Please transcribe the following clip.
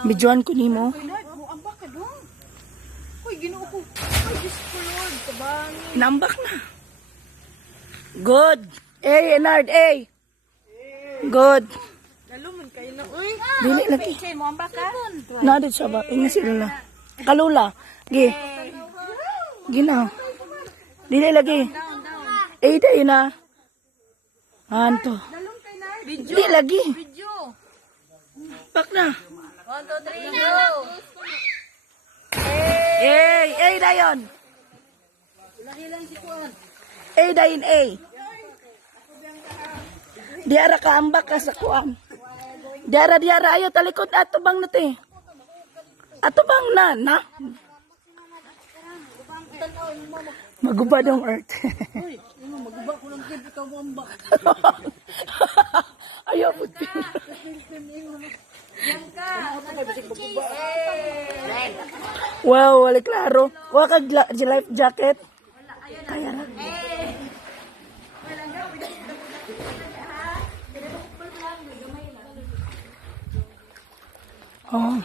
Bidyoan ko nimo. Ay, Lord, mo ambak ka dong. Uy, ginoo ko. Ay, Diyos ko, Lord. Kabangin. Inambak na. Good. A, Enard, A. Good. Laluman kayo na. Uy. Dili lagi. Pichay mo ambak ka? Nadid siya ba? Inga sila na. Kalula. Gi. Gina. Dili lagi. A, tayo na. Anto. Lalong kayo na. Video. Dili lagi. Video. Bak na. 1, 2, 3, go. A dayon. Lahi-lahi si Kuan. A dayon A. Diara ka ambak ka sa kuam. Diara ayo talikod ato bang nate. Ato bang na. Magubad ang earth. Uy, maguba ko lang kid ikaw mo ambak. Ayaw puti. Yan ka. Wow, wala klaro. Wa kag life jacket. Kaya na. Oh.